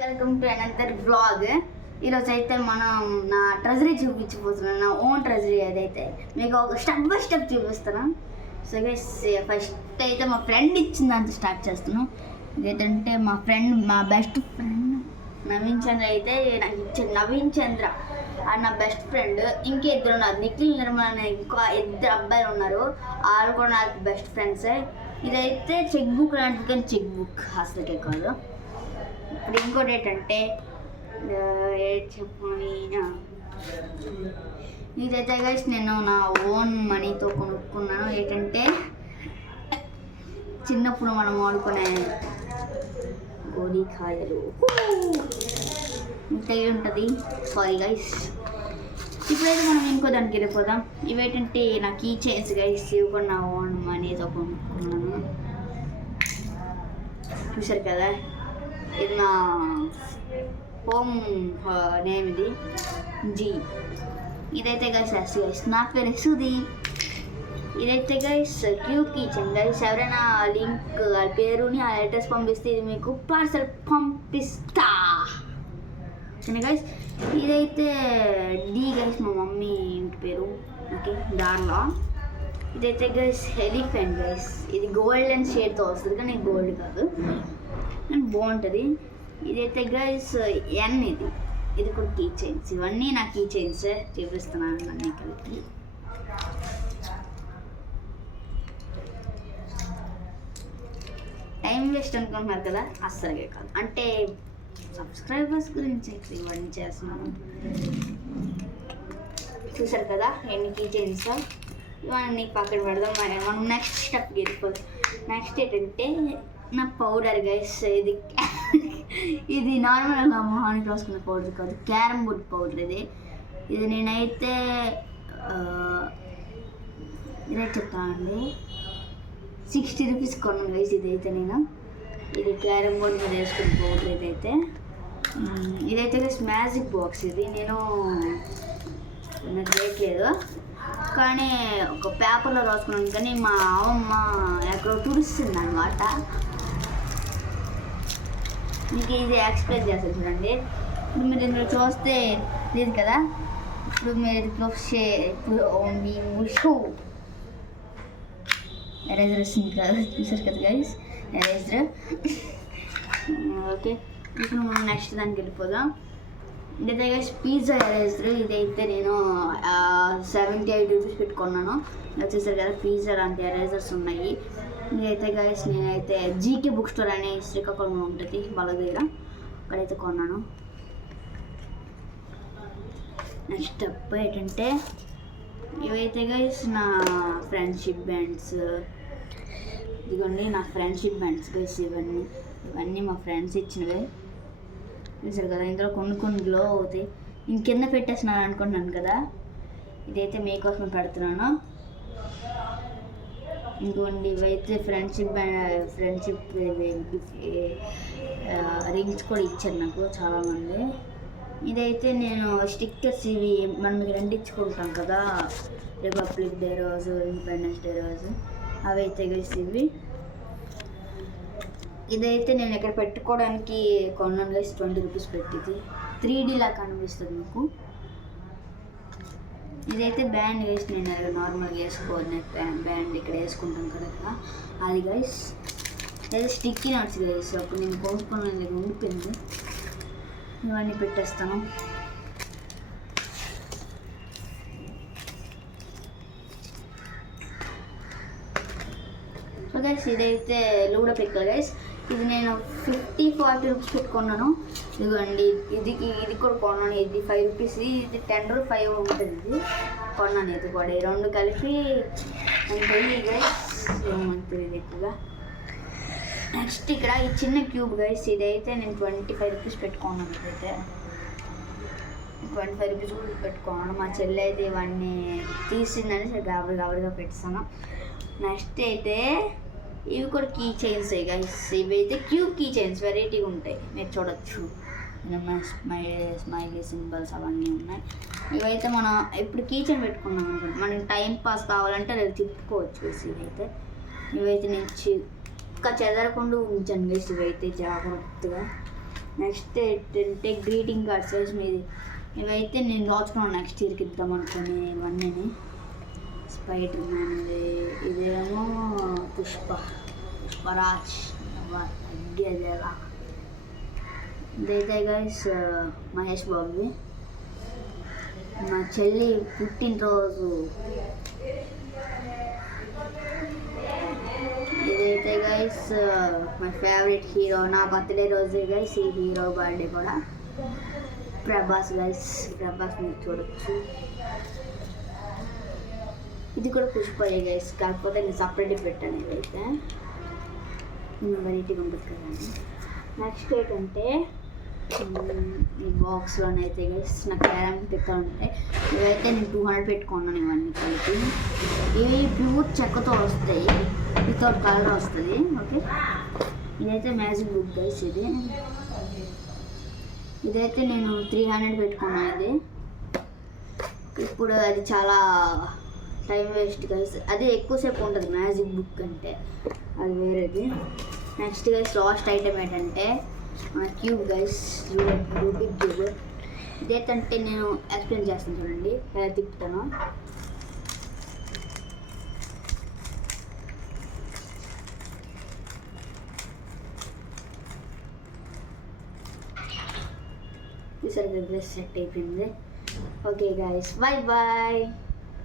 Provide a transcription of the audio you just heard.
Welcome to another vlog. ఈరోజు అయితే మనం నా ట్రెజరీ చూపించబోతున్నాను, నా ఓన్ ట్రెజరీ. అదైతే మీకు ఒక స్టెప్ బై స్టెప్ చూపిస్తాను. సో గైస్, ఫస్ట్ అయితే మా ఫ్రెండ్ ఇచ్చింది అంత స్టార్ట్ చేస్తున్నాను. ఇదేంటంటే మా బెస్ట్ ఫ్రెండ్ నవీన్ చంద్ర అయితే నాకు ఇచ్చింది. నవీన్ చంద్ర నా బెస్ట్ ఫ్రెండ్. ఇంకా ఇద్దరు ఉన్నారు, నిఖిల్ నిర్మల్ అనే ఇంకా ఇద్దరు అబ్బాయిలు ఉన్నారు. వాళ్ళు కూడా నాకు బెస్ట్ ఫ్రెండ్సే. ఇదైతే చెక్ బుక్ లాంటిది, కానీ చెక్ బుక్ అసలుకే కాదు. ఇప్పుడు ఇంకోటి ఏంటంటే చెప్పని, ఇదైతే గైస్ నేను నా ఓన్ మనీతో కొనుక్కున్నాను. ఏంటంటే చిన్నప్పుడు మనం ఆడుకునే గోళీకాయలు ఇంకా ఉంటుంది. సారీ గైస్, ఇప్పుడైతే మనం ఇంకో దానికి వెళ్ళిపోదాం. ఇవేంటంటే నా కీ చైన్స్ గైస్, ఇవి కూడా నా ఓన్ మనీతో కొనుక్కున్నాను. చూసారు కదా, ఇది నా హోమ్ నేమ్, ఇది జీ. ఇదైతే గైస్ గైస్ నా పేరు సుదీప్. ఇదైతే గైస్ క్యూ కిచెన్ గైస్. ఎవరైనా లింక్ ఆ పేరుని ఆ అడ్రస్ పంపిస్తే ఇది మీకు పార్సల్ పంపిస్తా. గైస్ ఇదైతే డి గైస్, మా మమ్మీ ఇంటి పేరు. ఓకే, దానిలో ఇదైతే గైస్ ఎలిఫెంట్ గైస్. ఇది గోల్డెన్ షేడ్తో వస్తుంది, కానీ గోల్డ్ కాదు, అండ్ బాగుంటుంది. ఇదైతే గైస్ ఎన్. ఇది కూడా కీ చైన్స్. ఇవన్నీ నా కీ చైన్స్ చూపిస్తున్నాను అన్నీ కలిపి. టైం వేస్ట్ అనుకుంటున్నారు కదా, అస్సలుగే కాదు. అంటే సబ్స్క్రైబర్స్ గురించి అయితే ఇవన్నీ చేస్తున్నాను. చూసారు కదా ఎన్ని కీ చైన్స్. ఇవన్నీ పక్కన పెడదాం. మనం నెక్స్ట్ స్టెప్కి వెళ్ళిపోతాం. నెక్స్ట్ ఏంటంటే నా పౌడర్ గైస్. ఇది నార్మల్గా మొహానికి రాసుకున్న పౌడర్ కాదు, క్యారమ్ బోర్డ్ పౌడర్. ఇది నేనైతే ఇదే చెప్తానండి, 60 రూపీస్ కొన్నాను గైస్. ఇదైతే నేను ఇది క్యారమ్ బోర్డ్ మీద వేసుకున్న పౌడర్. ఇదైతే గైస్ మ్యాజిక్ బాక్స్. ఇది నేను నాకు వేయట్లేదు, కానీ ఒక పేపర్లో రాసుకున్నాను. కానీ మా అమ్మమ్మ ఎక్కడో తుడుస్తుంది అనమాట. మీకు ఇది ఎక్స్ప్లెయిన్ చేస్తాను చూడండి. ఇప్పుడు మీరు ఇందులో చూస్తే లేదు కదా, ఇప్పుడు మీరు షో ఎరేజర్ వస్తుంది కదా, చూసారు కదా గైస్, ఎరేజర్. ఓకే, ఇప్పుడు మనం నెక్స్ట్ దానికి వెళ్ళిపోదాం. ఇదైతే గైస్ పిజ్జా ఎరేజర్. ఇదైతే నేను 78 రూపీస్ పెట్టుకున్నాను. వచ్చేసరి కదా పిజ్జా లాంటి ఎరేజర్స్ ఉన్నాయి. ఇదైతే గైస్ నేనైతే జీకే బుక్ స్టోర్ అనే శ్రీకాకుళంలో ఉంటుంది, వాళ్ళ దగ్గర, అక్కడైతే కొన్నాను. నెక్స్ట్ స్టెప్ ఏంటంటే ఇవైతే గైస్ నా ఫ్రెండ్షిప్ బ్యాండ్స్. ఇదిగోండి నా ఫ్రెండ్షిప్ బ్యాండ్స్ గైస్. ఇవన్నీ మా ఫ్రెండ్స్ ఇచ్చినవే. చూసారు కదా, ఇందులో కొన్ని గ్లో అవుతాయి. ఇంకెంద పెట్టేస్తున్నాను అనుకుంటున్నాను కదా, ఇదైతే మీకోసం పెడుతున్నాను. ఇంకోండి ఇవైతే ఫ్రెండ్షిప్ రింగ్స్ కూడా ఇచ్చారు నాకు చాలామంది. ఇదైతే నేను స్టిక్కర్స్, ఇవి మనం ఇక్కడ అంటించుకుంటాం కదా, రిపబ్లిక్ డే రోజు, ఇండిపెండెన్స్ డే రోజు, అవి అయితే గైస్ ఇవి. ఇదైతే నేను ఇక్కడ పెట్టుకోవడానికి కొన్నాను గైస్, 20 రూపీస్ పెట్టింది. 3D లాగా కనిపిస్తుంది మీకు. ఇదైతే బ్యాండ్ గైస్, నేను నార్మల్గా వేసుకోవద్దు బ్యాండ్ ఇక్కడ వేసుకుంటాను కదా అది గైస్. అదే స్టిక్కీ నట్స్ గైస్, అప్పుడు నేను కొనుక్కున్నాను, ఉండిపోయింది. ఇవన్నీ పెట్టేస్తాను. సో గైస్ ఇదైతే లూడో పిక్కలు గైస్. ఇది నేను 50-40 రూపీస్ పెట్టుకున్నాను. ఇదిగోండి, ఇది కూడా కొన్నాను. ఇది 5 రూపీస్, ఇది 10 or 5 ఉంటుంది. ఇది కొన్నాను. ఇది కూడా ఈ రెండు కలిపి ఉంటుంది గైస్, ఏమంటుంది ఎక్కువగా. నెక్స్ట్ ఇక్కడ ఈ చిన్న క్యూబ్ గైస్. ఇదైతే నేను 25 రూపీస్ పెట్టుకున్నాను. ఇదైతే 25 రూపీస్ కూడా పెట్టుకున్నాను. మా చెల్లి అయితే ఇవన్నీ తీసిందని సరే గాబరిగా పెట్టుస్తాను. నెక్స్ట్ అయితే ఇవి కూడా కీ చైన్స్ గైస్. ఇవి అయితే క్యూబ్ కీ చైన్స్, వెరైటీగా ఉంటాయి, మీరు చూడొచ్చు. స్మైలీ సింబల్స్ అవన్నీ ఉన్నాయి. ఇవైతే మనం ఇప్పుడు కీ చైన్ పెట్టుకున్నాం అనుకోండి, మనకి టైం పాస్ కావాలంటే అది తిప్పుకోవచ్చు. ఇవైతే నేను ఇంకా చెదరకుండా ఉంచాను గైస్. ఇవైతే జాగ్రత్తగా నెక్స్ట్ ఏంటంటే గ్రీటింగ్ కార్డ్స్ గైస్ మీది. ఇవైతే నేను దాచుకున్నాను నెక్స్ట్ ఇయర్కి ఇద్దాం అనుకుని ఇవన్నీ. స్పైడర్ మ్యాన్ది, ఇదేమో పుష్పరాజ్ తగ్గేదేలా. ఇదైతే గైస్ మహేష్ బాబువి. మా చెల్లి పుట్టినరోజు. ఇదైతే గైస్ మై ఫేవరెట్ హీరో, నా బర్త్డే రోజు గైస్ ఈ హీరో బర్త్డే కూడా. ప్రభాస్ గైస్, ప్రభాస్ మీరు చూడొచ్చు. ఇది కూడా పుష్పయ్య గైస్, కాకపోతే నేను సపరేట్గా పెట్టాను. ఇదైతే వెరైటీగా ఉంటుంది కదండి. నెక్స్ట్ ఏంటంటే ఈ బాక్స్లోనైతే గైస్ నాకు క్యారమ్ పిక్కలు ఉంటాయి. ఇవైతే నేను 200 పెట్టుకున్నాను ఇవన్నీ కలిపి. ఇవి ప్యూర్ చెక్కతో వస్తాయి, వితౌట్ కలర్ వస్తుంది. ఓకే, ఇదైతే మ్యాజిక్ బుక్ గైస్. ఇదైతే నేను 300 పెట్టుకున్నాను. ఇది ఇప్పుడు అది చాలా టైం వేస్ట్ గైస్, అది ఎక్కువసేపు ఉంటుంది మ్యాజిక్ బుక్ అంటే, అది వేరేది. నెక్స్ట్ గైస్ లాస్ట్ ఐటమ్ ఏంటంటే క్యూబ్ గైస్, రూబిక్ క్యూబ్. ఇదేంటంటే నేను ఎక్స్ప్లెయిన్ చేస్తాను చూడండి, ఎలా తిప్పుతాను. ఈసారి సెట్ అయిపోయింది. Okay guys, bye bye.